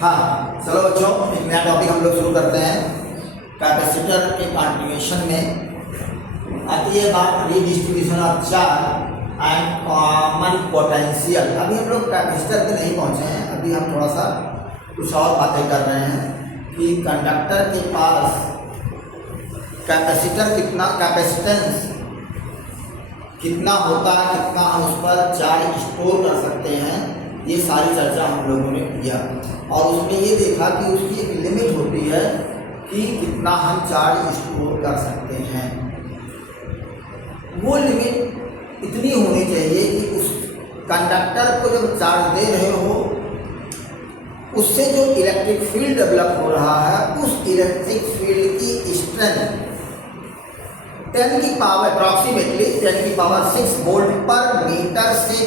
हाँ चलो बच्चों, एक नया टॉपिक हम लोग शुरू करते हैं। कैपेसिटर के कंटिन्यूएशन में आती है बात redistribution of charge and common potential. अभी हम लोग कैपेसिटर पे नहीं पहुंचे हैं, अभी हम थोड़ा सा कुछ और बातें कर रहे हैं कि कंडक्टर के पास कैपेसिटर कितना, कैपेसिटेंस कितना होता है, कितना हम उस पर चार्ज स्टोर कर सकते हैं, ये सारी चर्चा हम लोगों ने किया। और उसमें ये देखा कि उसकी एक लिमिट होती है कि कितना हम चार्ज स्टोर कर सकते हैं। वो लिमिट इतनी होनी चाहिए कि उस कंडक्टर को जब चार्ज दे रहे हो, उससे जो इलेक्ट्रिक फील्ड डेवलप हो रहा है, उस इलेक्ट्रिक फील्ड की स्ट्रेंथ 10 की पावर अप्रॉक्सीमेटली 10 की पावर 6 वोल्ट पर मीटर से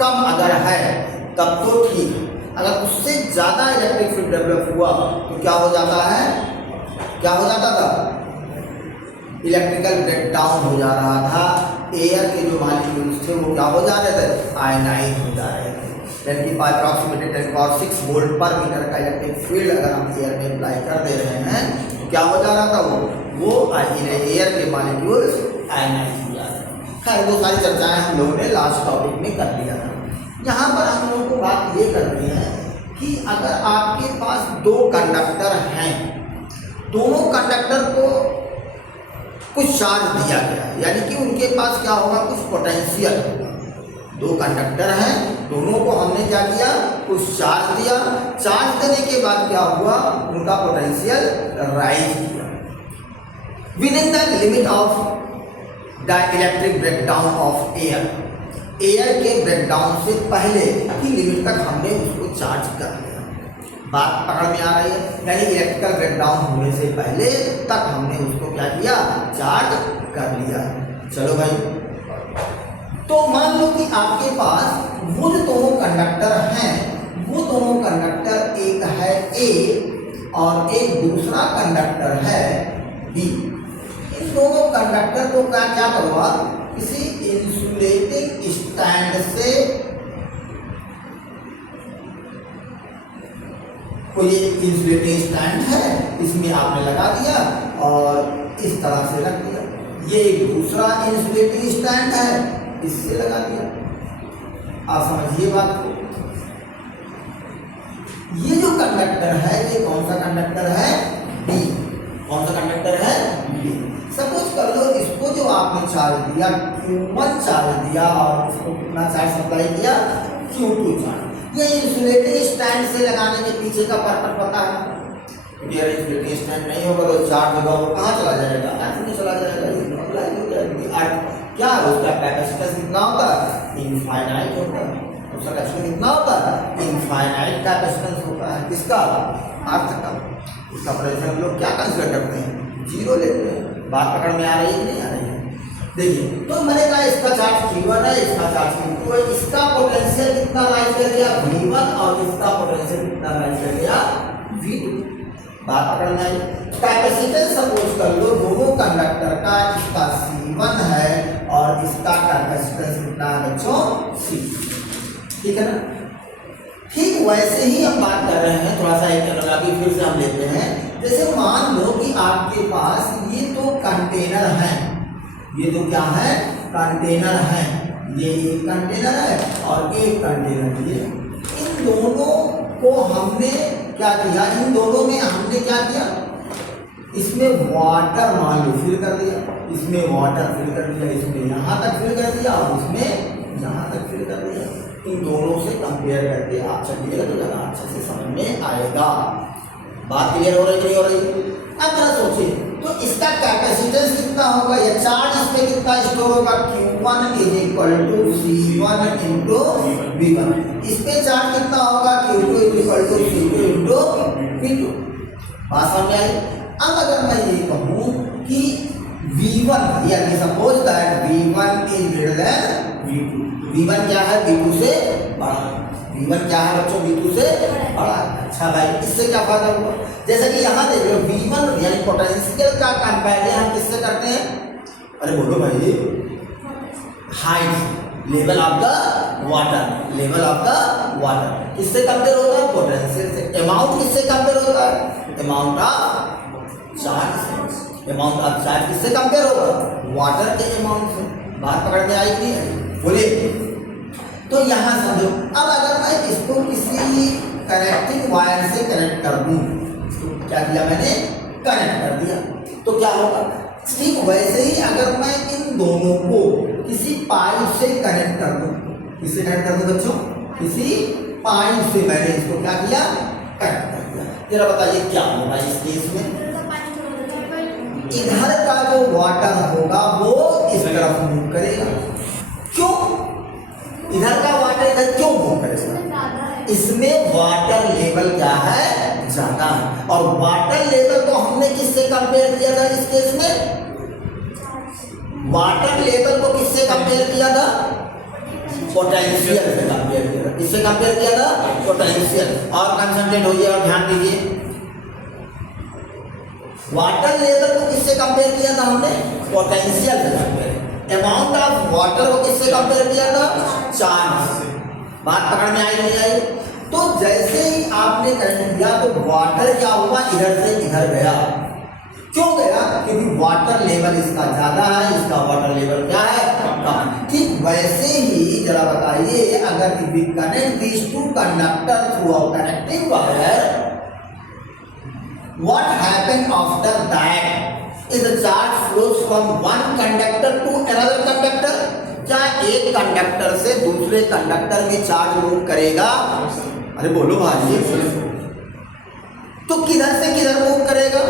कम अगर है तब तो ठीक है। अगर उससे ज़्यादा इलेक्ट्रिक फील्ड डेवलप हुआ तो क्या हो जाता है, क्या हो जाता था, इलेक्ट्रिकल ब्रेकडाउन हो जा रहा था। एयर के जो मॉलिक्यूल्स थे वो क्या हो जा रहे थे, आयनाइज हो जा रहे थे। 10 की पावर अप्रॉक्सीमेटली 10 की पावर 6 वोल्ट पर मीटर का इलेक्ट्रिक फील्ड अगर हम एयर में अप्लाई कर दे रहे हैं तो क्या हो जा रहा था, वो एयर के मॉलिक्यूल्स आयनाइज हो जा रहे हैं। खैर वो सारी चर्चाएं हम लोगों ने लास्ट टॉपिक में कर लिया था। यहाँ पर हम लोगों को बात ये करनी है कि अगर आपके पास दो कंडक्टर हैं, दोनों कंडक्टर को कुछ चार्ज दिया गया है, यानी कि उनके पास क्या होगा, कुछ पोटेंशियल होगा। दो कंडक्टर हैं, दोनों को हमने क्या किया, कुछ चार्ज दिया। चार्ज देने के बाद क्या हुआ, उनका पोटेंशियल राइज किया within the limit of the electric breakdown of air. Air के ब्रेकडाउन से पहले की लिमिट तक हमने उसको चार्ज कर लिया। बात पकड़ में आ रही है, यानी इलेक्ट्रिकल ब्रेकडाउन होने से पहले तक हमने उसको क्या किया, चार्ज कर लिया। चलो भाई, तो मान लो कि आपके पास वो जो दोनों कंडक्टर हैं, वो दोनों कंडक्टर एक है ए और एक दूसरा कंडक्टर है बी। इन दोनों कंडक्टर को क्या करूँगा, किसी इंसुलेटिंग स्टैंड से, कोई इंसुलेटिंग स्टैंड है, इसमें आपने लगा दिया और इस तरह से रख दिया। ये एक दूसरा इंसुलेटिंग स्टैंड है, इससे लगा दिया। आप समझिए बात को। ये जो कंडक्टर है, ये कौन सा कंडक्टर है, बी। कौन सा कंडक्टर है, बी। सपोज कर लो इसको जो आपने चार्ज दिया Q1 चार्ज दिया और इसको कितना चार्ज सप्लाई किया, Q2 चार्ज। ये इंसुलेटिंग स्टैंड से लगाने के पीछे का पर्पस पता है। अगर इंसुलेटिंग स्टैंड नहीं होगा तो चार्ज होगा वो कहाँ चला जाएगा, अर्थ में चला जाएगा। अर्थ क्या है, उसका कैपेसिटेंस कितना होता है, इनफाइनाइट होता है। उसका कैपेसिटेंस कितना होता है, इनफाइनाइट कैपेसिटेंस होता है। किसका, अर्थ का। उसका पोटेंशियल हम लोग क्या कंसीडर करते हैं, जीरो लेते हैं। बात पकड़ में आ रही है, नहीं आ रही है। देखिए, तो मैंने कहा इसका चार्ज Q1 है, इसका चार्ज Q2 है। इसका पोटेंशियल कितना राइज कर गया, V1, और इसका पोटेंशियल कितना राइज कर गया, V2। बात पकड़ में आई। कैपेसिटेंस सपोज कर लो दोनों कंडक्टर का, इसका C1 है और इसका कैपेसिटेंस कितना है बच्चों, C। ठीक है ना। ठीक वैसे ही हम बात कर रहे हैं, थोड़ा सा एक एनालॉजी फिर से हम लेते हैं। जैसे मान लो कि आपके पास ये दो कंटेनर हैं, ये तो क्या है, कंटेनर है। ये एक कंटेनर है और एक कंटेनर ये। इन दोनों को हमने क्या किया, इन दोनों में हमने क्या किया, इसमें वाटर मान लो फिल कर दिया, इसमें वाटर फिल कर दिया, इसमें यहाँ तक फिल कर दिया और इसमें यहाँ तक फिल कर दिया। इन दोनों से कंपेयर करके आप चलिएगा तो ज़्यादा अच्छे से समझ में आएगा। बात क्लियर हो रही नहीं हो रही। अब जरा सोचिए, तो इसका कैपेसिटेंस कितना होगा, या चार्ज इस पे कितना स्टोर होगा, Q1 is equal to C1 into V1। इस पे चार्ज कितना होगा, Q2 is equal to C2 into V2। बात समझ में आई। अब अगर मैं ये कहूँ कि V1, यानी suppose that V1 is greater than V2। V1 क्या है, V2 से बड़ा। V1 क्या है बच्चों, V2 से बड़ा। अच्छा भाई, इससे क्या फायदा हुआ, जैसे कि यहाँ देख लो V1 यानी पोटेंशियल का कंपेरिजन हम किससे करते हैं, अरे बोलो भाई, height. Level of the water, level of the water किससे कंपेयर होता है? पोटेंशियल से। अमाउंट किससे कंपेयर होता है? Amount of charge. Amount of charge किससे कंपेयर होगा? वाटर के अमाउंट से। बात पकड़ में आई थी? बोलिए। तो यहाँ समझो, अब अगर मैं इसको किसी कनेक्टिंग वायर से कनेक्ट कर दूं, क्या किया मैंने? कनेक्ट कर दिया, तो क्या होगा? ठीक वैसे ही अगर मैं इन दोनों को किसी पाइप से कनेक्ट कर दूं, किससे कनेक्ट कर दूं बच्चों? किसी पाइप से मैंने इसको क्या किया? कनेक्ट कर दिया। जरा बताइए क्या होगा इस केस में? इधर का जो वाटर होगा वो इस तरफ मूव करेगा। क्यों? इधर का वाटर इधर क्यों मूव करेगा? इसमें वाटर लेवल क्या है? ज्यादा है। और वाटर लेवल को हमने किससे कंपेयर किया था इस केस में? वाटर लेवल को किससे कंपेयर किया था? पोटेंशियल से कंपेयर किया था। किससे कंपेयर किया था? पोटेंशियल। और कंसंट्रेट होइए और ध्यान दीजिए, वाटर लेवल को किससे कंपेयर किया था हमने? पोटेंशियल से कंपेयर। अमाउंट ऑफ वाटर को किससे कंपेयर किया था? चार्ज से। बात पकड़ में आई नहीं आई? तो जैसे ही आपने करंट दिया तो वाटर क्या हुआ? इधर से इधर गया। क्यों गया? क्योंकि वाटर लेवल इसका ज्यादा है, इसका वाटर लेवल क्या है? कम। ठीक वैसे ही जरा बताइए, अगर we connect this to conductor through a connecting wire, what happen after that is the charge flows from one conductor to another conductor? क्या एक कंडक्टर से दूसरे कंडक्टर में चार्ज मूव करेगा? अरे बोलो भाई। तो किधर से किधर मूव करेगा?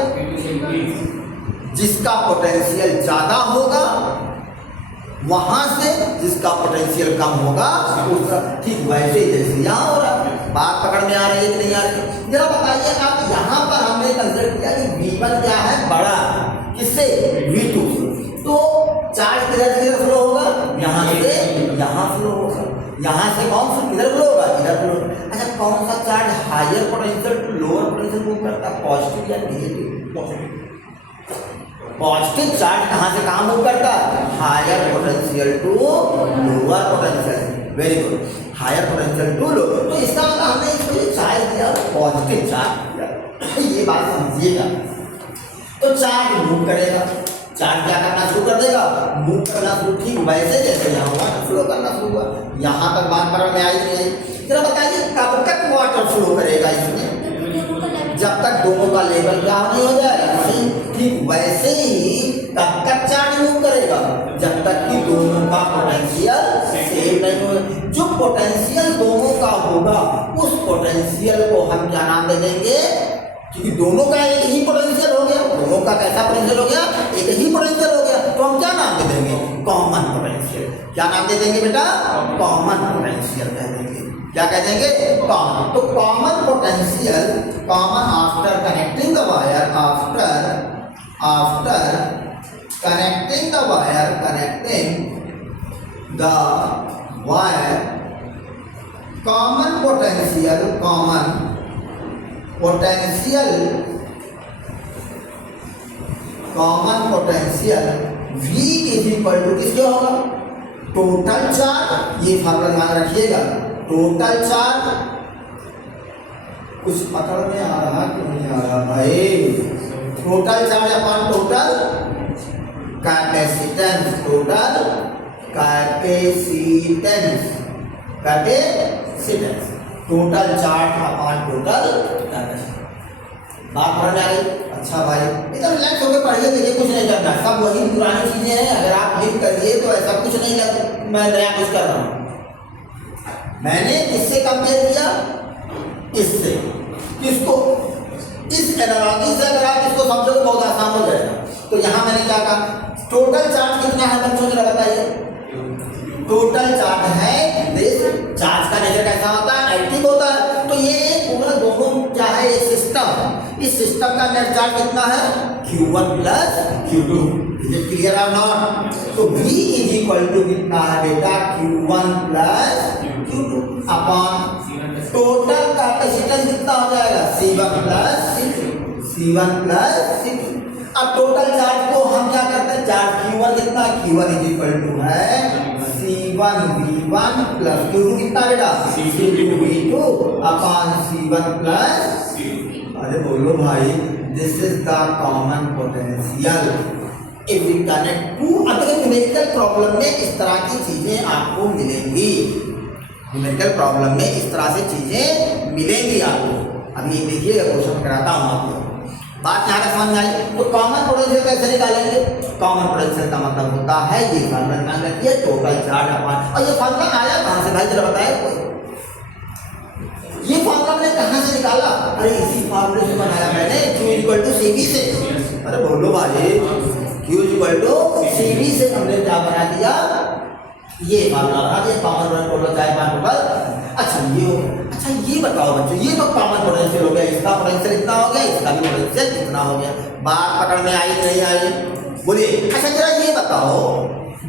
जिसका पोटेंशियल ज्यादा होगा वहां से, जिसका पोटेंशियल कम होगा उसका। ठीक वैसे जैसे यहाँ हो रहा है। बात पकड़ में आ रही है कि नहीं आ रही? जरा बताइए, अब यहाँ पर हमने कंसिडर किया कि V1 क्या है? बड़ा। किससे? V2। तो चार्ज किधर से किधर फ्लो होगा? यहाँ से यहाँ फ्लो होगा। यहाँ से कौन सा किधर फ्लो होगा? इधर फ्लो। अच्छा, कौन सा charge higher potential to lower potential move करता है? पॉजिटिव या नेगेटिव? पॉजिटिव चार्ज कहाँ से कहाँ मूव करता है? Higher potential to lower potential. Very good, higher potential to lower. तो इसका मतलब हमने इसको चार्ज दिया पॉजिटिव चार्ज, ये बात समझिएगा। तो चार्ज मूव करेगा, चार्ज क्या करना शुरू कर देगा? मूव करना शुरू। ठीक वैसे जैसे यहाँ वाटर फ्लो करना शुरू हुआ। यहाँ तक बात पकड़ में आई नहीं? जरा बताइए, कब तक वाटर फ्लो करेगा इसमें? जब तक दोनों का लेवल क्या नहीं हो जाएगा। ठीक वैसे ही तब तक चार्ज मूव करेगा जब तक कि दोनों का पोटेंशियल सेम नहीं हो। जो पोटेंशियल दोनों का होगा उस पोटेंशियल को हम क्या नाम दे देंगे? क्योंकि दोनों का एक ही पोटेंशियल हो गया। दोनों का कैसा पोटेंशियल हो गया? एक ही पोटेंशियल हो गया। तो हम क्या नाम दे देंगे? Common potential. क्या नाम दे देंगे बेटा? कॉमन पोटेंशियल कह देंगे। क्या कह देंगे? कॉमन। तो common potential, common after connecting the wire, after connecting the wire, common potential V is equal to किसके होगा? Total charge. ये फार्मूला ध्यान रखिएगा। टोटल चार्ज, कुछ पकड़ में आ रहा कि नहीं आ रहा भाई? Total charge upon total capacitance, total capacitance, total charge upon total capacitance. बात पढ़ जा रही? अच्छा भाई, एकदम रिलैक्स होकर पढ़िए। देखिए कुछ नहीं करना, सब वही पुरानी चीजें हैं। अगर आप लिख करिए तो ऐसा कुछ नहीं लग मैं नया कुछ कर रहा हूँ। मैंने किससे कंपेयर किया? इससे। किसको? इस एनालॉजी से अगर आप इसको समझो तो बहुत आसान हो जाएगा। तो यहाँ मैंने क्या कहा? टोटल चार्ज कितना है बच्चों, जरा बताइए। टोटल चार्ज है दिस। चार्ज का नेचर कैसा होता है? एक्टिव होता है। तो ये पूरा दोनों क्या है? ये सिस्टम। इस सिस्टम का नेट चार्ज कितना है? Q1 plus Q2। Is it clear और नॉट? तो V इज इक्वल टू कितना है बेटा? Q1 plus Q2 upon total capacitance कितना हो जाएगा? C1 plus C2। अब टोटल चार्ज को हम क्या करते हैं? चार्ज Q1 कितना? Q1 इज इक्वल टू है C1 C1V1 प्लस Q2 कितना बेटा C2V2 अपॉन C1 प्लस, अरे बोलो भाई, this is the common potential if we connect to. अब न्यूमेरिकल प्रॉब्लम में इस तरह की चीजें आपको मिलेंगी, न्यूमेरिकल प्रॉब्लम में इस तरह से चीजें मिलेंगी आपको। अब ये देखिएगा, क्वेश्चन कराता हूँ आपको, बात यहाँ तक समझ में आई। तो कॉमन पोटेंशियल कैसे निकालेंगे? कॉमन पोटेंशियल का मतलब होता है ये फार्मूला निकाल रखिए, टोटल चार्ज अपॉन, और ये फार्मूला आया कहाँ से भाई, जरा बताए कोई? ये फार्मूला मैंने कहाँ से निकाला? अरे इसी फार्मूले से बनाया मैंने, Q इक्वल टू CV से। अरे बोलो भाई, Q इक्वल टू CV से हमने क्या बना दिया, ये फार्मूला बना दिया, common potential charge upon total. अच्छा ये बताओ बच्चों, ये तो कॉमन पोटेंशियल हो गया, इसका पोटेंशियल इतना हो गया, इसका भी पोटेंशियल इतना हो गया। बात पकड़ में आई नहीं आई, बोलिए। अच्छा जरा ये बताओ,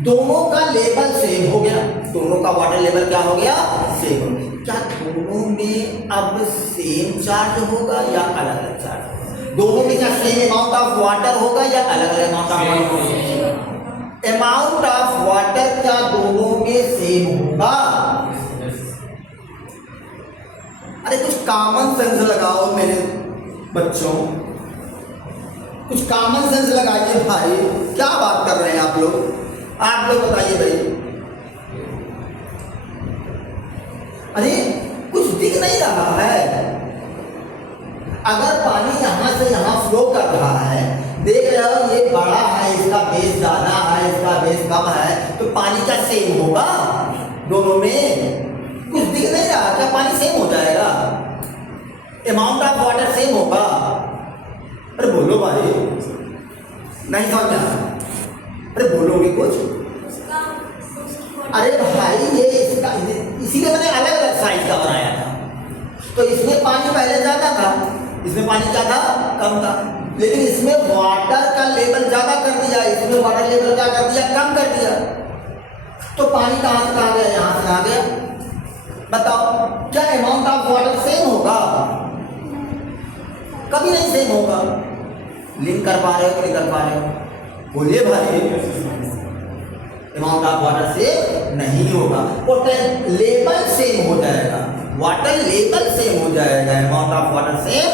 दोनों का लेवल सेम हो गया, दोनों का वाटर लेवल क्या हो गया, सेम हो गया। क्या दोनों में अब सेम चार्ज होगा या अलग अलग चार्ज? दोनों में क्या सेम अमाउंट ऑफ वाटर होगा या अलग अलग amount of water? Amount of water क्या दोनों में सेम होगा? अरे कुछ कॉमन सेंस लगाओ मेरे बच्चों, कुछ कॉमन सेंस लगाइए भाई, क्या बात कर रहे हैं आप लोग? आप लोग बताइए भाई। अरे कुछ दिख नहीं रहा है। अगर पानी यहां से यहां फ्लो कर रहा है, देख रहे हो ये बड़ा है, इसका बेस ज्यादा है, इसका बेस कम है, तो पानी का सेम होगा दोनों में? कुछ दिख नहीं रहा, क्या पानी सेम हो जाएगा? अमाउंट ऑफ वाटर सेम होगा? अरे बोलो भाई, नहीं समझ में? अरे बोलोगे कुछ? अरे भाई ये इसका, इसीलिए मैंने अलग अलग साइज का बनाया था। तो इसमें पानी पहले ज्यादा था, इसमें पानी क्या था, कम था, लेकिन इसमें वाटर का लेवल ज्यादा कर दिया, इसमें वाटर लेवल क्या कर दिया, कम कर दिया। तो पानी कहां से कहां गया, यहां से कहां गया? बताओ, क्या अमाउंट ऑफ वाटर सेम होगा? कभी नहीं सेम होगा। लिंक कर पा रहे हो कि नहीं कर पा रहे हो? बोलिए भाई, अमाउंट ऑफ वाटर सेम नहीं होगा, वाटर लेवल सेम हो जाएगा, वाटर लेवल सेम हो जाएगा, अमाउंट ऑफ वाटर सेम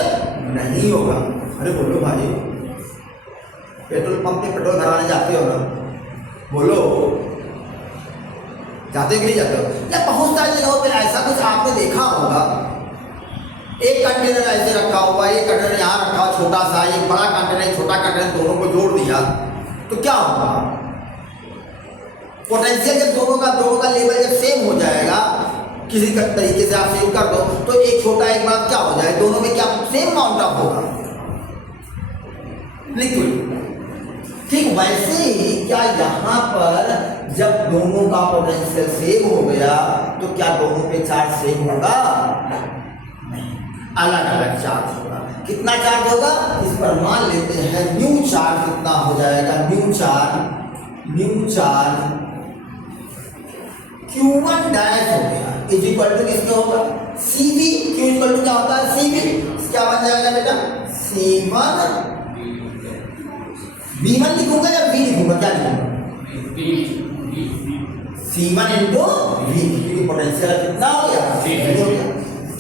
नहीं होगा। अरे बोलो भाई, पेट्रोल पंप पे पेट्रोल भराने जाते हो ना, बोलो जाते कि नहीं जाते हो? या बहुत सारी जगहों पर ऐसा कुछ आपने देखा होगा, एक कंटेनर ऐसे रखा हुआ, एक कंटेनर यहाँ रखा हुआ छोटा सा, एक बड़ा कंटेनर, छोटा कंटेनर, दोनों को जोड़ दिया तो क्या होगा? पोटेंशियल जब दोनों का लेवल जब सेम हो जाएगा, किसी का तरीके से आप सेम कर दो, तो एक छोटा एक बड़ा क्या हो जाए, दोनों में क्या सेम अमाउंट ऑफ होगा, लिक्विड। ठीक वैसे ही क्या यहाँ पर जब दोनों का पोटेंशियल सेम हो गया, तो क्या दोनों पे चार्ज सेम होगा? नहीं, अलग अलग चार्ज होगा। कितना चार्ज होगा? इस पर मान लेते हैं न्यू चार्ज कितना हो जाएगा, न्यू चार्ज Q1 डैश हो गया, इज इक्वल टू किसके होगा, CV। Q इक्वल टू क्या होता है, CV। क्या बन जाएगा बेटा, C1 V1 लिखूंगा या V लिखूंगा, क्या लिखूंगा, C1 इंटू V। पोटेंशियल कितना हो गया,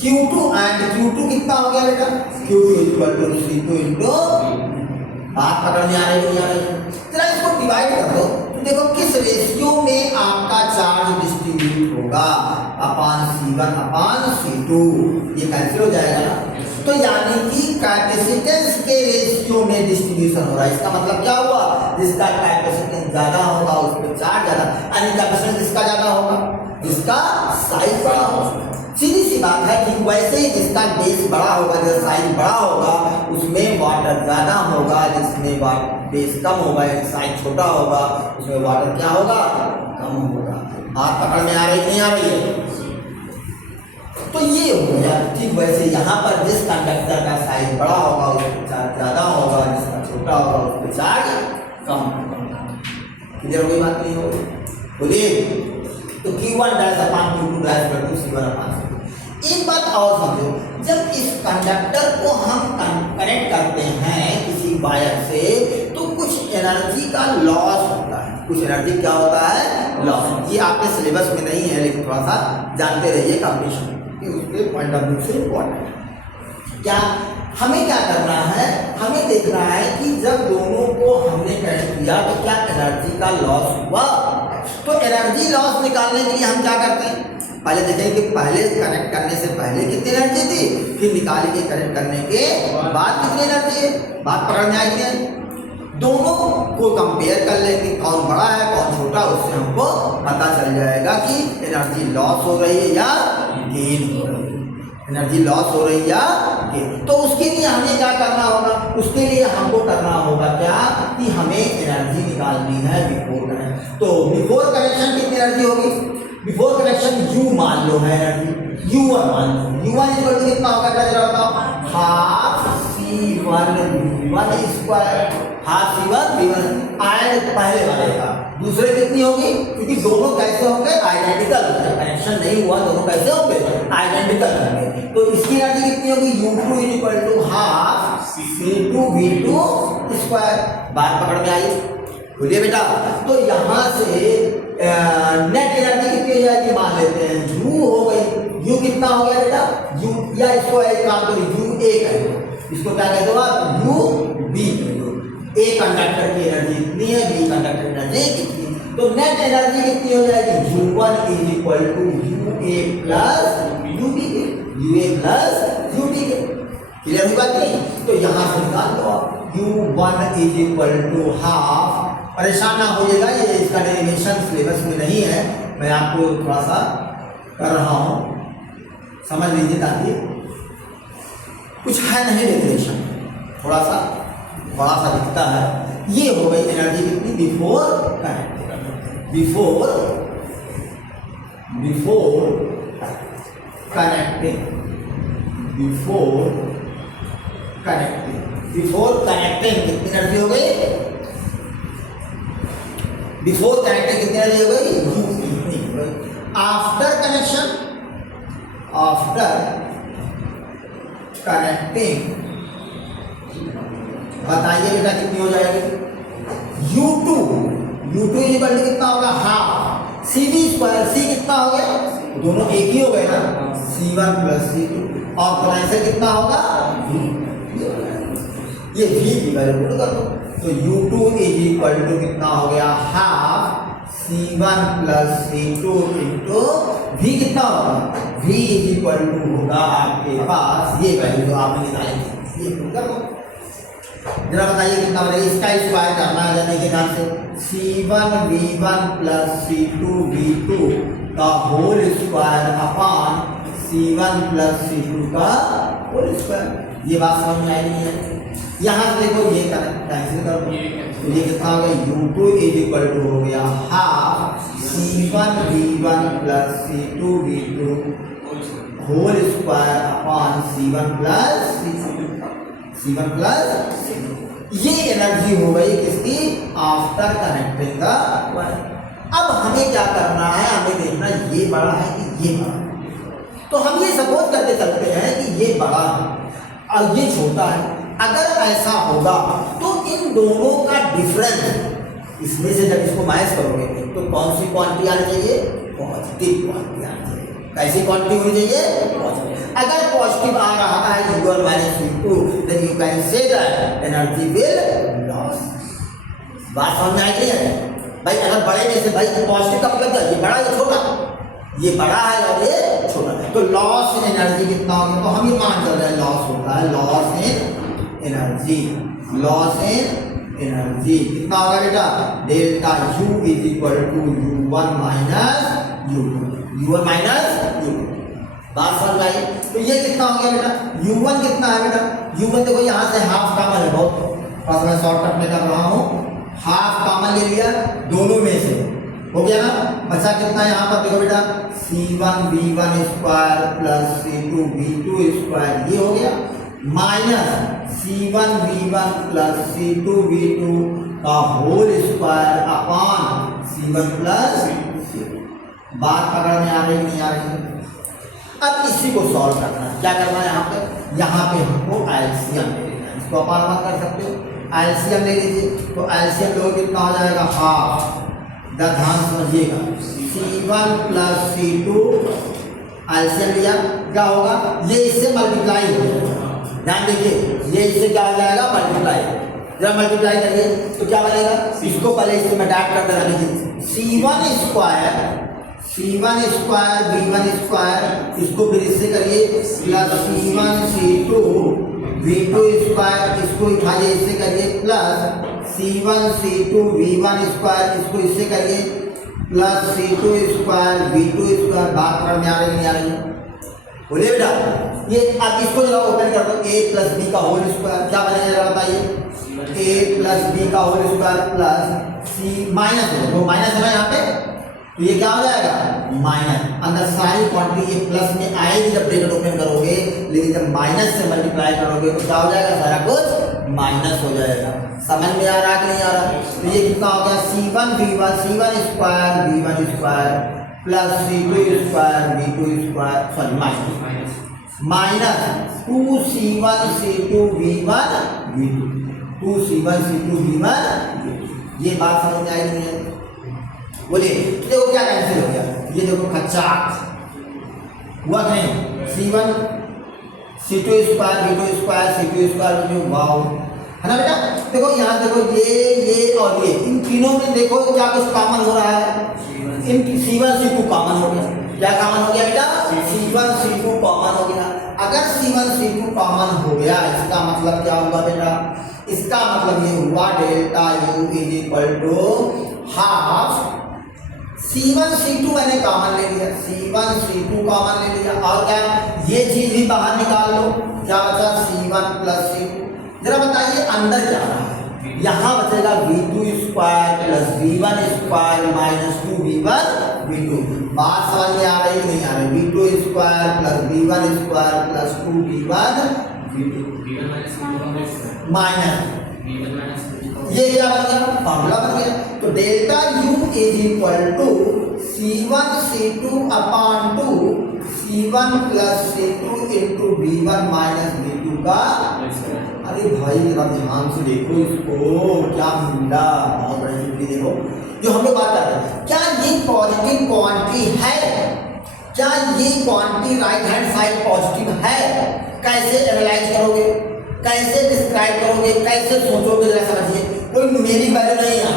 Q2 एंड Q2 कितना हो गया बेटा, Q2 equal to C2 into, बात पकड़ में आ रही नहीं आ रही? जरा इसको डिवाइड कर दो, देखो किस रेशियो में आपका चार्ज डिस्ट्रीब्यूट होगा, अपान C1 अपान C2, ये कैंसिल हो जाएगा ना। तो यानी कि कैपेसिटेंस के रेशियो में डिस्ट्रीब्यूशन हो रहा है। इसका मतलब क्या हुआ, जिसका कैपेसिटेंस ज्यादा होगा उस पर चार्ज ज्यादा, यानी कैपेसिटेंस जिसका ज्यादा होगा, जिसका साइज बड़ा होगा। सीधी सी बात है कि वैसे ही जिसका बेस बड़ा होगा, जिसका साइज बड़ा होगा, उसमें वाटर ज्यादा होगा, जिसमें बेस कम होगा, साइज छोटा होगा, उसमें वाटर क्या होगा, कम होगा। बात पकड़ में आ रही नहीं आ रही है? तो ये हो गया। ठीक वैसे यहाँ पर जिस कंडक्टर का साइज बड़ा होगा उस पर चार्ज ज्यादा होगा, जिसका छोटा होगा उस पर चार्ज कम होगा। क्लियर कोई बात नहीं होगी? बोलिए। तो Q1 dash upon Q2 dash equal to C1 upon C2। एक बात और समझो, जब इस कंडक्टर को हम कनेक्ट करते हैं किसी वायर से, तो कुछ एनर्जी का लॉस होता है। कुछ एनर्जी क्या होता है, लॉस। ये आपके सिलेबस में नहीं है, लेकिन थोड़ा सा जानते रहिए कंडीशन कि उसके पॉइंट ऑफ व्यू से इम्पोर्टेंट है। क्या हमें क्या करना है, हमें देखना है कि जब दोनों को हमने कनेक्ट किया तो क्या एनर्जी का लॉस हुआ। तो एनर्जी लॉस निकालने के लिए हम क्या करते हैं, पहले देखें कि पहले कनेक्ट करने से पहले कितनी एनर्जी थी, फिर निकाल के कनेक्ट करने के बाद कितनी एनर्जी है। बात पकड़ में आएगी नहीं? दोनों को कंपेयर कर लेंगे, कौन बड़ा है कौन छोटा, उससे हमको पता चल जाएगा कि एनर्जी लॉस हो रही है या गेन हो रही है, एनर्जी लॉस हो रही है या गेन। तो उसके लिए हमें क्या करना होगा, उसके लिए हमको करना होगा क्या कि हमें एनर्जी निकालनी है बिफोर कनेक्शन। तो बिफोर कनेक्शन कितनी एनर्जी होगी, बिफोर कनेक्शन U मान लो है एनर्जी, U1 मान लो, U1 इक्वल टू कितना होगा, क्या जरा बताओ, half C1 V1 square, half C1 V1 and पहले वाले का दूसरे कितनी होगी, क्योंकि दोनों कैसे होंगे, आइडेंटिकल होंगे, कनेक्शन नहीं हुआ, दोनों कैसे होंगे, आइडेंटिकल होंगे। तो इसकी एनर्जी कितनी होगी, U2 equal to half C2 V2 square. बात पकड़ में आई, बोलिए बेटा। तो यहाँ से नेट एनर्जी कितनी हो जाएगी, मान लेते हैं U हो गई, U कितना हो गया बेटा, U, या इसको एक काम करो, U1 है, इसको क्या कहते हो आप, UB। A कंडक्टर की एनर्जी कितनी है, B कंडक्टर एनर्जी कितनी, तो नेट एनर्जी कितनी हो जाएगी, U1 is equal to UA plus UB, UA plus UB। Clear हुई बात नहीं? तो यहाँ से निकाल लो आप, U1 is equal to half, परेशान ना होइएगा, ये इसका डेरिवेशन सिलेबस में नहीं है, मैं आपको थोड़ा सा कर रहा हूँ, समझ लीजिए ताकि कुछ है नहीं डेरिवेशन, थोड़ा सा बड़ा सा दिखता है। ये हो गई एनर्जी कितनी before connecting, before connecting, before connecting कितनी एनर्जी हो गई, बिफोर कनेक्टिंग कितनी एनर्जी हो गई, आफ्टर कनेक्शन, आफ्टर कनेक्टिंग बताइए बेटा कितनी हो जाएगी, U2 इक्वल टू कितना होगा, हाफ CV स्क्वायर, C कितना हो गया, दोनों एक ही हो गए ना, C1 प्लस C2, और पोटेंशियल कितना होगा, ये V की वैल्यू पुट कर दो, तो U2 इज इक्वल टू कितना हो गया, half C1 plus C2 into V कितना होगा, V इज इक्वल टू होगा आपके पास ये वैल्यू जो आपने निकाली, ये पुट कर दो। जरा बताइए कितना बनेगा, इसका स्क्वायर करना है जाने के नाम से, C1 V1 plus C2 V2 का whole square upon C1 plus C2 का होल स्क्वायर। ये बात समझ में आई नहीं है? यहाँ से देखो ये कैंसिल कर दो, तो ये कितना हो गया, U2 इज इक्वल टू हो गया half C1 V1 plus C2 V2 whole square upon C1 plus ये एनर्जी हो गई किसकी, आफ्टर कनेक्टिंग द वायर। अब हमें क्या करना है, हमें देखना ये बड़ा है कि ये बड़ा है। तो हम ये सपोज करके चलते हैं कि ये बड़ा है और ये छोटा है। अगर ऐसा होगा तो इन दोनों का डिफरेंस, इसमें से जब इसको माइनस करोगे तो कौन सी क्वांटिटी आनी चाहिए, पॉजिटिव क्वांटिटी आनी चाहिए। कैसी क्वांटिटी होनी चाहिए, पॉजिटिव। अगर पॉजिटिव आ रहा है U1 minus U2, then you can say that energy will loss। बात समझ में आई नहीं है भाई? अगर बड़े में से भाई पॉजिटिव का मतलब ये बड़ा या छोटा, ये बड़ा है और ये छोटा है, तो लॉस इन एनर्जी कितना होगा, तो हम ये मान चल रहे हैं लॉस होता है, loss in energy, loss in energy कितना होगा बेटा, delta U is equal to U1 minus U2 minus U2। बात समझ आई? तो ये कितना हो गया बेटा, U1 कितना है बेटा, U1 देखो यहाँ से हाफ कॉमन है, बहुत बस मैं शॉर्टकट में कर रहा हूँ, हाफ कॉमन ले लिया दोनों में से, हो गया ना, बचा कितना यहाँ पर देखो बेटा, C1 V1 square plus C2 V2 square, ये हो गया, minus C1 V1 plus C2 V2 का whole square upon C1 plus C2। बात पकड़ में आ रही नहीं आ रही? अब इसी को सॉल्व करना है, क्या करना है यहाँ पे हमको एलसीएम ले लेना है, इसको अपार मत कर सकते हो, एलसीएम ले लीजिए, तो एलसीएम लोग कितना हो जाएगा, हाफ ध्यान समझिएगा, C1 प्लस C2 एलसीएम लिया, क्या होगा, ये इससे मल्टीप्लाई हो जाएगा, ध्यान देखिए, ये इससे क्या हो जाएगा, मल्टीप्लाई। जरा मल्टीप्लाई करिए तो क्या बनेगा, इसको पहले इससे मैं डाट कर देना, देखिए C1 स्क्वायर V1 स्क्वायर, इसको फिर इससे करिए plus C1 C2 V2 square, इसको उठाइए इससे करिए plus C1 C2 V1 square, इसको इससे करिए plus C2 square V2 square. बात समझ में आ रही नहीं आ रही, बोलिए बेटा। ये अब इसको जरा ओपन कर दो, a प्लस बी का होल स्क्वायर, क्या बनेगा जरा बताइए, a प्लस बी का होल स्क्वायर प्लस सी माइनस है, तो माइनस है ना यहाँ पे, तो ये क्या हो जाएगा, माइनस। अंदर सारी क्वांटिटी ये प्लस में आएगी जब ब्रैकेट ओपन करोगे, लेकिन जब माइनस से मल्टीप्लाई करोगे तो क्या हो जाएगा, सारा कुछ माइनस हो जाएगा। समझ में आ रहा कि नहीं आ रहा, तो ये कितना हो गया, C1 square V1 square plus C2 square V2 square, sorry minus 2C1 C2 V1 V2, 2C1 C2 V1 V2। ये बात समझ में आई नहीं है, बोलिए। देखो क्या कैंसिल हो गया, ये देखो खच्चा हुआ कि नहीं, C1 C2 square V2 square C2 square V2, wow, है ना बेटा। देखो यहाँ देखो ये और ये, इन तीनों में देखो क्या कुछ कॉमन हो रहा है, इन C1 C2 कॉमन हो गया, क्या कॉमन हो गया बेटा, C1 C2 कॉमन हो गया। अगर C1 C2 कॉमन हो गया, इसका मतलब क्या होगा बेटा, इसका मतलब ये हुआ delta U is equal to half C1 C2 मैंने कॉमन ले लिया, C1 C2 कॉमन ले लिया, और क्या ये चीज भी बाहर निकाल लो, क्या बचा C1 प्लस C2। जरा बताइए अंदर क्या रहा है, यहाँ बचेगा V2 square plus V1 square minus 2V1 V2। बात समझ में आ रही नहीं आ रही, V2 square plus V1 square plus 2V1 V2 minus ये क्या बन गया, फॉर्मूला बन गया। तो delta U is equal to C1 C2 upon 2 C1 plus C2 into V1 minus V2 का। अरे भाई जरा ध्यान से देखो इसको, क्या मिला, बहुत बड़ी चुटकी देखो जो हम लोग बात कर रहे हैं। क्या ये पॉजिटिव क्वांटिटी है, क्या ये quantity right hand side positive है, कैसे एनालाइज करोगे, कैसे डिस्क्राइब करोगे, कैसे सोचोगे, जरा समझिए। कोई मेरी वैल्यू नहीं है,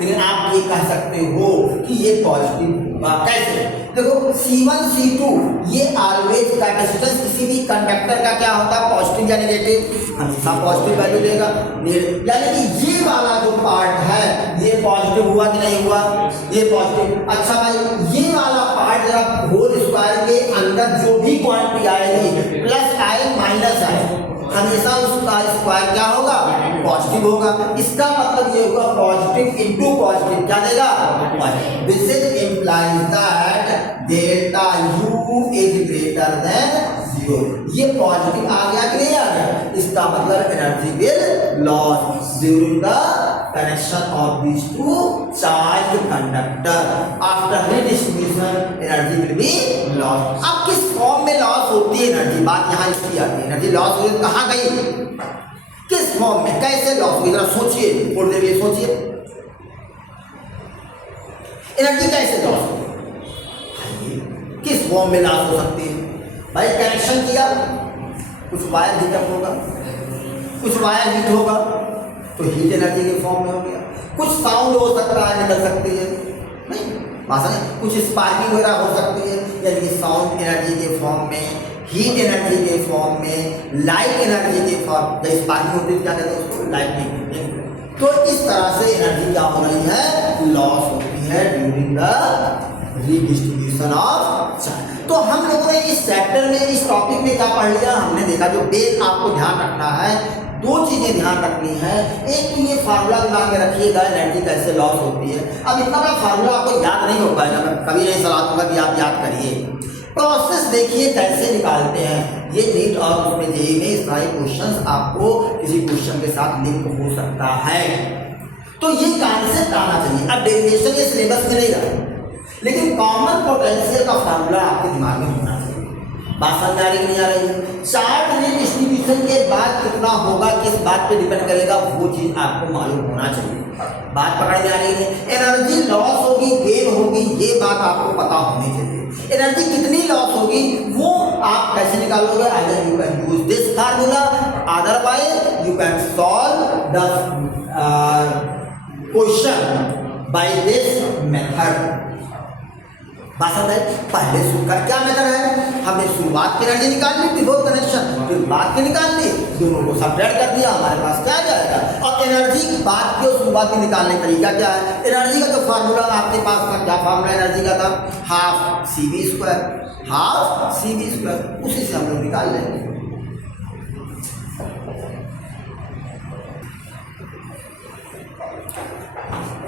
लेकिन आप ये कह सकते हो कि ये पॉजिटिव होगा। कैसे, देखो C1 C2 ये ऑलवेज कैपेसिटेंस किसी भी कंडक्टर का क्या होता है, पॉजिटिव या नेगेटिव, हमेशा पॉजिटिव वैल्यू देगा। यानी कि ये वाला जो पार्ट है ये पॉजिटिव हुआ कि नहीं हुआ, ये पॉजिटिव। अच्छा भाई ये वाला पार्ट जरा होल स्क्वायर के अंदर जो भी क्वांटिटी आएगी प्लस आए माइनस आए, हमेशा उसका स्क्वायर क्या होगा, पॉजिटिव होगा। इसका मतलब ये होगा पॉजिटिव इनटू पॉजिटिव क्या देगा, this is implies that delta U is greater than 0। ये पॉजिटिव आ गया कि नहीं आ गया, इसका मतलब energy will loss during the connection of these two charged conductor after redistribution energy will be loss. अब किस फॉर्म में लॉस होती है एनर्जी, बात यहाँ इसकी आती है, एनर्जी लॉस हुई कहाँ गई, किस फॉर्म में, कैसे लॉस हुई, जरा सोचिए, थोड़ी देर के लिए सोचिए, एनर्जी कैसे लॉस हुई, किस फॉर्म में लॉस हो सकती है। भाई कनेक्शन किया, कुछ वायर हीटअप होगा, कुछ वायर हीट होगा तो हीट एनर्जी के फॉर्म में हो गया, कुछ साउंड हो सकता है, निकल सकती है, नहीं भाषा नहीं, कुछ स्पार्किंग वगैरह हो सकती है, यानी कि साउंड एनर्जी के फॉर्म में, हीट एनर्जी के फॉर्म में, लाइट एनर्जी के फॉर्म, जब स्पार्किंग होती है क्या कहते हैं उसको, लाइटनिंग। तो इस तरह से एनर्जी क्या हो रही है, लॉस होती है during the redistribution of charge. तो हम लोगों ने इस चैप्टर में, इस टॉपिक में क्या पढ़ लिया, हमने देखा जो बेस आपको ध्यान रखना है, दो चीजें ध्यान रखनी है। एक तो ये फार्मूला दिमाग में रखिएगा, एनर्जी कैसे लॉस होती है। अब इतना बड़ा फार्मूला आपको याद नहीं हो पाएगा, मैं कभी नहीं सलाह दूंगा कि आप याद करिए। प्रोसेस देखिए कैसे निकालते हैं, ये नीट और उसमें जेईई में इस तरह क्वेश्चन आपको किसी क्वेश्चन के साथ लिंक हो सकता है, तो ये कॉन्सेप्ट आना चाहिए। अब डेरिवेशन ये सिलेबस में नहीं रहा, लेकिन कॉमन पोटेंशियल का फार्मूला आपके दिमाग में होना चाहिए। बात समझ आ रही नहीं आ रही है। चार्ज रीडिस्ट्रीब्यूशन डिस्ट्रीब्यूशन के बाद कितना होगा किस बात पे डिपेंड करेगा, वो चीज आपको मालूम होना चाहिए। बात पकड़ में आ रही है। एनर्जी लॉस होगी गेन होगी ये बात आपको पता होनी चाहिए। एनर्जी कितनी लॉस होगी वो आप कैसे निकालोगे, either you can use this formula, otherwise you can solve the question by this method. बात समझ है। पहले का क्या मेथड है, हमने शुरुआत की एनर्जी निकाल ली, बिफोर कनेक्शन, फिर बाद की निकाल ली, दोनों को सब्ट्रैक्ट कर दिया, हमारे पास क्या जाएगा। और एनर्जी बाद की और शुरुआत की निकालने का तरीका क्या है, एनर्जी का जो फार्मूला आपके पास था, क्या फार्मूला एनर्जी का था, half C V square, half C V square, उसी से हम लोग निकाल लेंगे।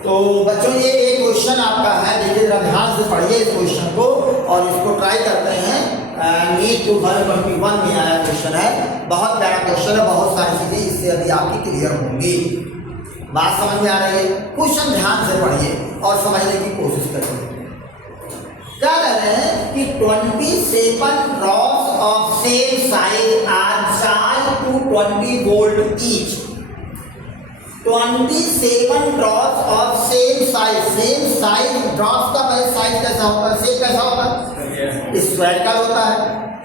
तो बच्चों ये एक क्वेश्चन आपका है, देखिए जरा ध्यान से पढ़िए इस क्वेश्चन को और इसको ट्राई करते हैं। नीट 2021 में आया क्वेश्चन है, बहुत प्यारा क्वेश्चन है, बहुत सारी चीजें इससे अभी आपकी क्लियर होंगी। बात समझ में आ रही है, क्वेश्चन ध्यान से पढ़िए और समझने की कोशिश करिए। क्या कह रहे हैं कि 27 drops of same size are charge to 20 volt each. 27 drops of same size drops का पहले साइज कैसा होता है, सेम कैसा होता है, स्फेरिकल होता है।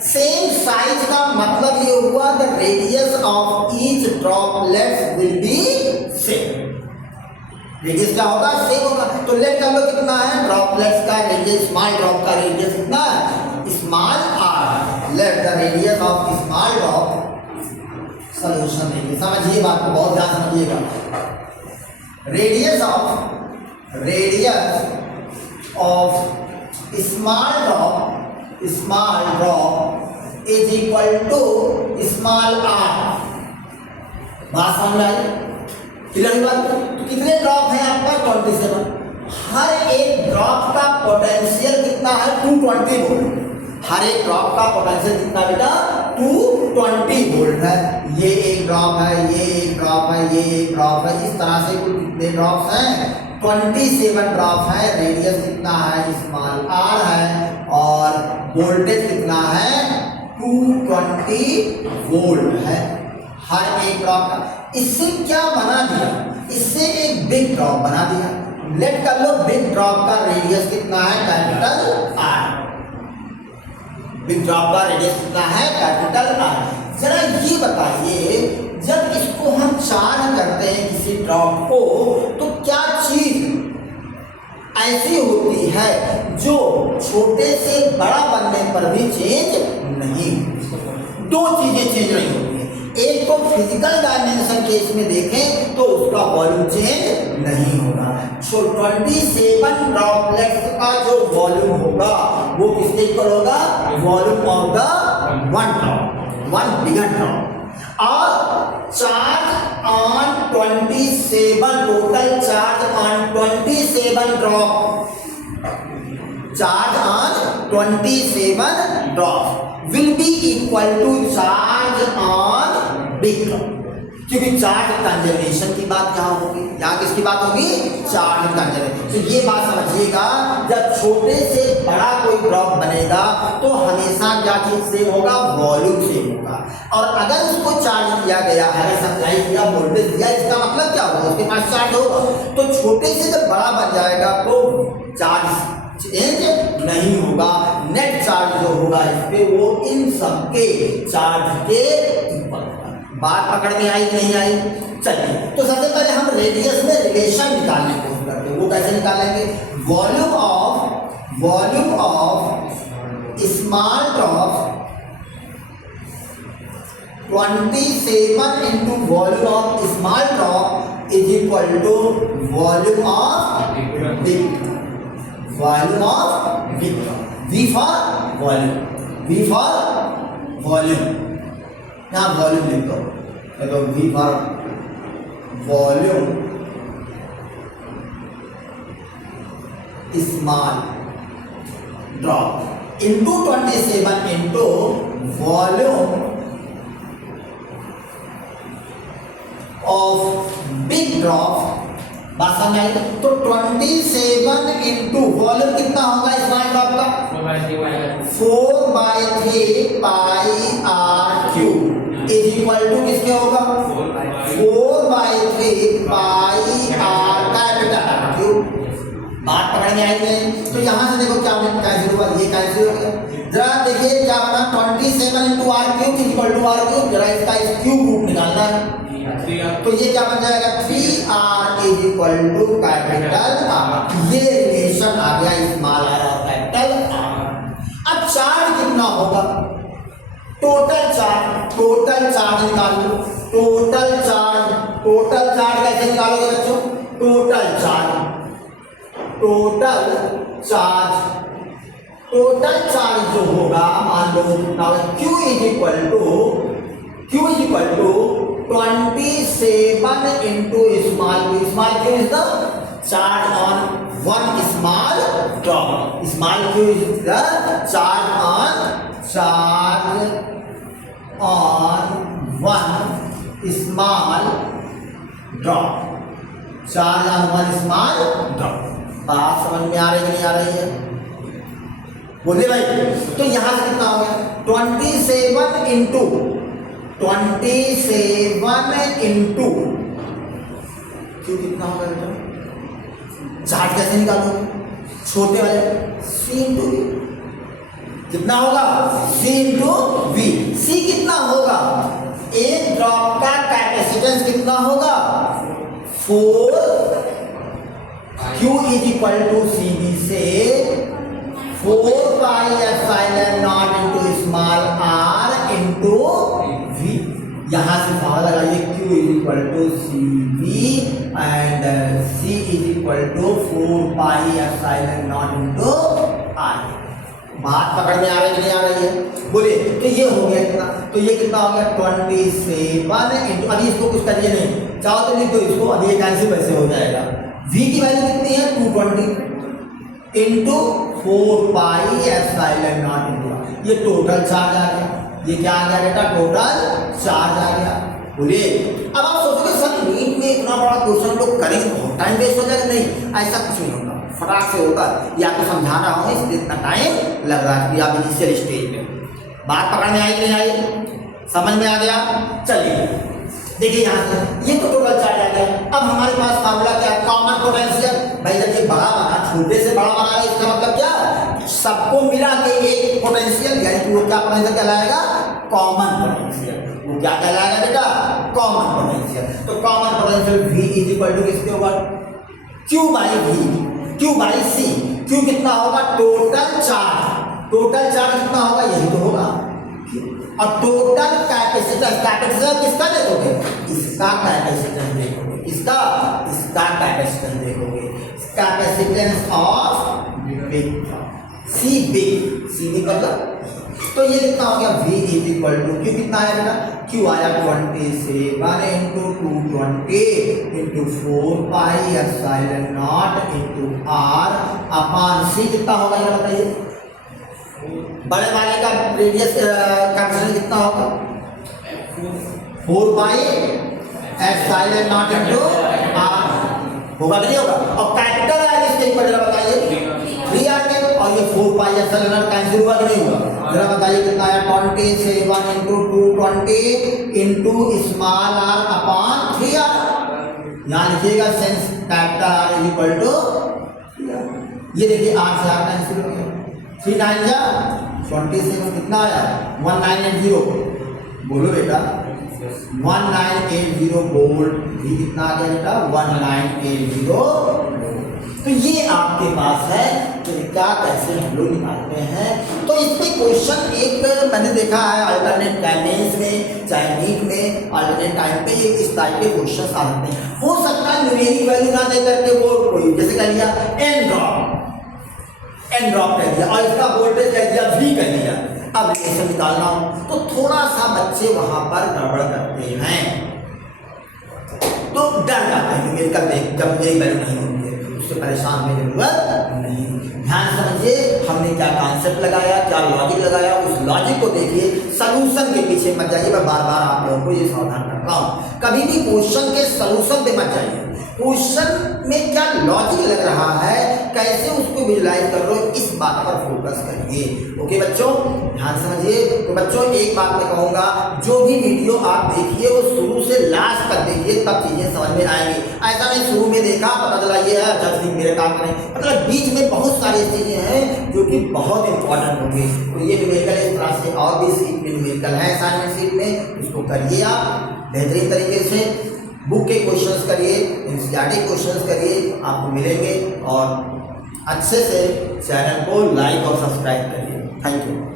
सेम साइज का मतलब ये हुआ the radius of each droplets will be same. Radius क्या होगा, सेम होगा। तो लेट कर लो कितना है, ड्रॉपलेट्स का रेडियस, स्मॉल ड्रॉप का रेडियस कितना है, small R. Let the radius of small drop, solution देखिए, समझिए बात को, बहुत ध्यान समझिएगा। Radius of small drop is equal to small R. बात समझ आई, क्लियर बात। तो कितने ड्रॉप हैं आपका, 27। हर एक ड्रॉप का पोटेंशियल कितना है, 220 वोल्ट। हर एक ड्रॉप का पोटेंशियल कितना बेटा, 220 वोल्ट है। ये एक ड्रॉप है, ये एक ड्रॉप है, ये एक ड्रॉप है, इस तरह से कुल कितने ड्रॉप्स हैं, 27 ड्रॉप है। रेडियस कितना है, स्मॉल आर है और वोल्टेज कितना है, 220 वोल्ट है हर एक ड्रॉप का। इससे क्या बना दिया, इससे एक बिग ड्रॉप बना दिया। लेट कर लो बिग ड्रॉप का रेडियस कितना है, कैपिटल आर। बिग ड्रॉप का रेडियस कितना है, कैपिटल आर। जरा ये बताइए, जब इसको हम चार्ज करते हैं किसी ड्रॉप को, तो क्या चीज ऐसी होती है जो छोटे से बड़ा बनने पर भी चेंज नहीं, दो चीजें चेंज नहीं होती है। एक तो फिजिकल डायमेंशन केस में देखें तो उसका वॉल्यूम चेंज नहीं होगा। सो 27 ड्रॉपलेट्स का जो वॉल्यूम होगा वो किसके इक्वल होगा, volume of the one drop, one bigger drop. और charge on 27, total charge on 27 drop, charge on 27 drop will be equal to charge on big drop। क्योंकि चार्ज कंजर्वेशन की बात यहाँ होगी, यहाँ किसकी बात होगी, चार्ज कंजर्वेशन। तो ये बात समझिएगा, जब छोटे से बड़ा कोई ड्रॉप बनेगा तो हमेशा क्या चीज सेम होगा, वॉल्यूम सेम होगा। और अगर उसको चार्ज किया गया है, सप्लाई किया, वोल्टेज दिया, इसका मतलब क्या होगा, उसके पास चार्ज होगा। तो छोटे से जब बड़ा बन जाएगा तो चार्ज चेंज नहीं होगा, नेट चार्ज जो होगा इस पे वो इन सबके चार्ज के ऊपर होगा। बात पकड़ में आई कि नहीं आई, चलिए। तो सबसे पहले हम रेडियस में रिलेशन निकालने की कोशिश करते हैं। वो कैसे निकालेंगे, volume of small drop 27 into volume of small drop is equal to volume of big, volume of big drop. V for volume, V for volume, यहाँ वॉल्यूम लिख दो, देखो V for volume small drop into 27 into volume of big drop. बात समझ आई। तो 27 into volume कितना होगा small drop का, 4/3 pi r cube is equal to किसके होगा 4/3 पाई आर कैपिटल क्यू। बात पकड़ने आई नहीं? तो यहाँ से देखो क्या कैंसिल हुआ, ये कैंसिल हो गया। जरा देखिए क्या बना 27 into R cube equal to R cube. जरा इसका इस क्यूब रूट निकालना है तो ये क्या बन जाएगा 3r is equal to capital R. ये रिलेशन आ गया स्मॉल आर और कैपिटल आर। अब चार्ज कितना होगा, टोटल चार्ज निकाल लो। टोटल चार्ज कैसे निकालोगे बच्चों, टोटल चार्ज जो होगा मान लो कितना होगा Q is equal to 27 into small q is the charge on one small drop. Small q is the charge on one small drop. Charge on one small drop. बात समझ में आ रही है नहीं आ रही है, बोले भाई। तो यहां से कितना हो गया 27 इंटू क्यों कितना होगा बेटा, चार्ज कैसे निकालोगे छोटे वाले C इंटू वी। कितना होगा C इंटू वी। C कितना होगा, एक ड्रॉप का कैपेसिटेंस कितना होगा 4 Q is equal to CV से 4 pi epsilon naught into small r into v। यहां से फॉर्मूला लगाइए Q is equal to CV and C is equal to 4 pi epsilon naught into r। बात पकड़ में आ रही है नहीं आ रही है, बोलिए। तो ये हो गया कितना, तो ये कितना हो गया 27 इंटू, अभी इसको कुछ करिए नहीं, चाहो तो लिख दो इसको, अभी ये कैंसिल वैसे हो जाएगा। v की वैल्यू कितनी है 220 into 4 pi epsilon naught into, ये टोटल चार्ज आ गया। ये क्या आ गया बेटा, टोटल चार्ज आ गया। बोलिए। अब आप सोचोगे सर नीट में इतना बड़ा क्वेश्चन लोग करेंगे, बहुत टाइम वेस्ट हो जाएगा। नहीं, ऐसा कुछ नहीं होगा, फटाक से होगा। या तो समझाना हो इसलिए इतना टाइम लग रहा है आप इनिशियल स्टेज में। बात पकड़ में आई नहीं आई, समझ में आ गया। चलिए देखिए यहाँ से ये तो टोटल चार्ज आ गया। अब हमारे पास फार्मूला क्या है, कॉमन पोटेंशियल। भाई जब ये बड़ा बना, छोटे से बड़ा बना है, इसका मतलब क्या, सबको मिला के एक पोटेंशियल, यानी कि वो क्या पोटेंशियल कहलाएगा, कॉमन पोटेंशियल। वो क्या कहलाएगा बेटा, कॉमन पोटेंशियल। तो common potential V is equal to किसके होगा Q by V, Q by C। Q कितना होगा, टोटल चार्ज कितना होगा, यही तो होगा। और टोटल कैपेसिटेंस किसका देखोगे, इसका कैपेसिटेंस देखोगे, इसका कैपेसिटेंस देखोगे, कैपेसिटेंस ऑफ सी बिग मतलब। तो ये कितना हो गया V is equal to Q कितना आया बेटा, Q आया 27 into 220 into 4 pi epsilon naught into R upon C। कितना होगा ये बताइए, बड़े वाले का रेडियस कैपेसिटेंस कितना होगा 4 pi epsilon naught into R होगा नहीं होगा। और कैपिटल है इसके ऊपर जरा बताइए 3R के, और ये 4 पाई एप्सिलॉन नॉट कैंसिल हुआ कि नहीं हुआ, जरा बताइए कितना आया 27 into 220 into small r upon 3R। यहाँ लिखिएगा since capital R is equal to, ये देखिए R से R कैंसिल हो गया, 3 9 जा 27 कितना आया 1980। बोलो बेटा 1980 वोल्ट। भी कितना आ गया बेटा 1980। तो ये आपके पास है तरीका कैसे हम लोग निकालते हैं। तो इसमें क्वेश्चन एक मैंने देखा है अल्टरनेट टाइमिंग्स में, चाहे नीट में, अल्टरनेट टाइम पे ये इस टाइप के क्वेश्चन आ सकते हैं। हो सकता है न्यूमेरिक वैल्यू ना दे करके वो कोई जैसे कह दिया एन ड्रॉप कह दिया और इसका वोल्टेज कह दिया V कह दिया। अब रिलेशन निकालना हो तो थोड़ा सा बच्चे वहां पर गड़बड़ करते हैं, तो डर जाते हैं न्यूमेरिकल देख जब मेरी वैल्यू नहीं होती है, उससे परेशान होने की जरूरत नहीं। ध्यान समझिए हमने क्या कॉन्सेप्ट लगाया, क्या लॉजिक लगाया, उस लॉजिक को देखिए, सलूशन के पीछे मत जाइए। मैं बार बार आप लोगों को ये सावधान करता हूँ, कभी भी क्वेश्चन के सलूशन पे मत जाइए। क्वेश्चन में क्या लॉजिक लग रहा है, कैसे उसको विजुलाइज कर रहे हो, इस बात पर फोकस करिए। ओके बच्चों, ध्यान समझिए। तो बच्चों एक बात मैं कहूँगा, जो भी वीडियो आप देखिए वो शुरू से लास्ट तक देखिए, तब चीज़ें समझ में आएंगी। ऐसा नहीं शुरू में देखा पता चला ये है अच्छा ठीक मेरे काम करें, मतलब बीच में बहुत सारी चीज़ें हैं जो कि बहुत इंपॉर्टेंट होंगी। तो ये न्यूमेरिकल इस तरह से और भी सीट में न्यूमेरिकल है असाइनमेंट सीट में, उसको करिए आप बेहतरीन तरीके से। बुक के क्वेश्चंस करिए, एनसीईआरटी क्वेश्चंस करिए, आपको मिलेंगे। और अच्छे से चैनल को लाइक और सब्सक्राइब करिए। Thank you.